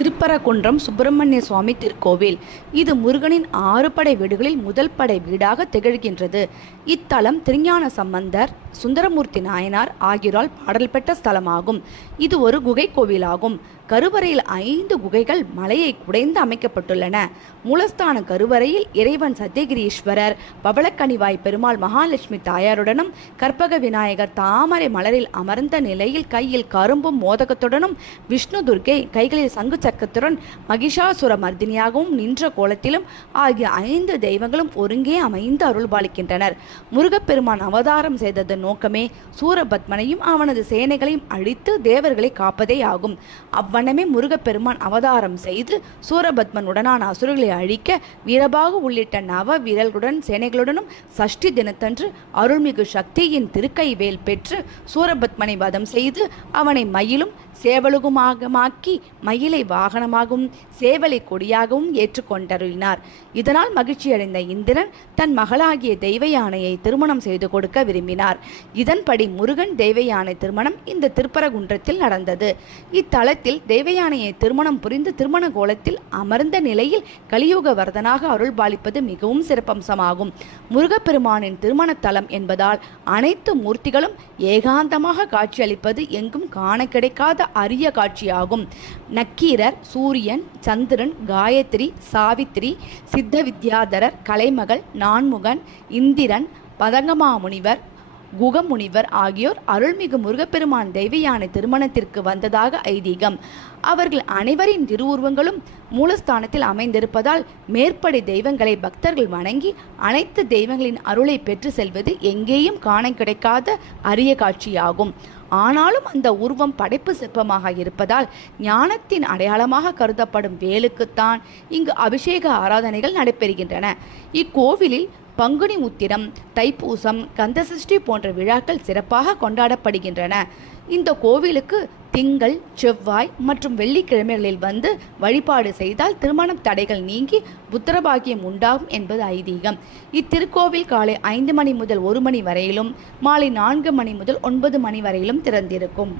திருப்பரங்குன்றம் சுப்பிரமணிய சுவாமி திருக்கோவில். இது முருகனின் 6 படை வீடுகளில் முதல் படை வீடாக திகழ்கின்றது. இத்தலம் திருஞான சம்பந்தர், சுந்தரமூர்த்தி நாயனார் ஆகியோரால் பாடல் பெற்ற ஸ்தலமாகும். இது ஒரு குகை கோவிலாகும். கருவறையில் 5 குகைகள் மலையை குடைந்து அமைக்கப்பட்டுள்ளன. மூலஸ்தான கருவறையில் இறைவன் சத்தியகிரீஸ்வரர், பவளக்கனிவாய் பெருமாள் மகாலட்சுமி தாயாருடனும், கற்பக விநாயகர் தாமரை மலரில் அமர்ந்த நிலையில் கையில் கரும்பும் மோதகத்துடனும், விஷ்ணு துர்க்கை கைகளில் சங்கு சக்கரத்துடன் மகிஷாசுர மர்தினியாகவும் நின்ற கோலத்திலும் ஆகிய 5 தெய்வங்களும் ஒருங்கே அமைந்து அருள்பாலிக்கின்றனர். முருகப்பெருமான் அவதாரம் செய்ததன் நோக்கமே சூரபத்மனையும் அவனது சேனைகளையும் அழித்து தேவர்களை காப்பதே ஆகும். அவ்வண்ணமே முருகப்பெருமான் அவதாரம் செய்து சூரபத்மன் உடனான அசுரர்களை அழிக்க வீரபாகு உள்ளிட்ட நவ வீரர்களுடன் சேனைகளுடனும் சஷ்டி தினத்தன்று அருள்மிகு சக்தியின் திருக்கைவேல் பெற்று சூரபத்மனை வதம் செய்து அவனை மயிலும் சேவலுகுமாக்கி மயிலை வாகனமாகவும் சேவலை கொடியாகவும் ஏற்றுக்கொண்டருளினார். இதனால் மகிழ்ச்சியடைந்த இந்திரன் தன் மகளாகிய தெய்வ யானையை திருமணம் செய்து கொடுக்க விரும்பினார். இதன்படி முருகன் தெய்வ யானை திருமணம் இந்த திருப்பரங்குன்றத்தில் நடந்தது. இத்தலத்தில் தெய்வ யானையை திருமணம் புரிந்து திருமண கோலத்தில் அமர்ந்த நிலையில் கலியுக வரதனாக அருள்பாலிப்பது மிகவும் சிறப்பம்சமாகும். முருகப்பெருமானின் திருமண தலம் என்பதால் அனைத்து மூர்த்திகளும் ஏகாந்தமாக காட்சியளிப்பது எங்கும் காண கிடைக்காத அரிய காட்சியாகும். நக்கீரர், சூரியன், சந்திரன், காயத்ரி, சாவித்திரி, சித்த வித்யாதரர், கலைமகள், நான்முகன், இந்திரன், பதங்கமாமுனிவர், குகமுனிவர் ஆகியோர் அருள்மிகு முருகப்பெருமான் தெய்வ யானை திருமணத்திற்கு வந்ததாக ஐதீகம். அவர்கள் அனைவரின் திருவுருவங்களும் மூலஸ்தானத்தில் அமைந்திருப்பதால் மேற்படி தெய்வங்களை பக்தர்கள் வணங்கி அனைத்து தெய்வங்களின் அருளை பெற்று செல்வது எங்கேயும் காண கிடைக்காத அரிய காட்சியாகும். ஆனாலும் அந்த உருவம் படைப்பு சிற்பமாக இருப்பதால் ஞானத்தின் அடையாளமாக கருதப்படும் வேலுக்குத்தான் இங்கு அபிஷேக ஆராதனைகள் நடைபெறுகின்றன. இக்கோவிலில் பங்குனி உத்திரம், தைப்பூசம், கந்தசஷ்டி போன்ற விழாக்கள் சிறப்பாக கொண்டாடப்படுகின்றன. இந்த கோவிலுக்கு திங்கள், செவ்வாய் மற்றும் வெள்ளிக்கிழமைகளில் வந்து வழிபாடு செய்தால் திருமண தடைகள் நீங்கி புத்திரபாகியம் உண்டாகும் என்பது ஐதீகம். இத்திருக்கோவில் காலை 5 மணி முதல் 1 மணி வரையிலும், மாலை 4 மணி முதல் 9 மணி வரையிலும் திறந்திருக்கும்.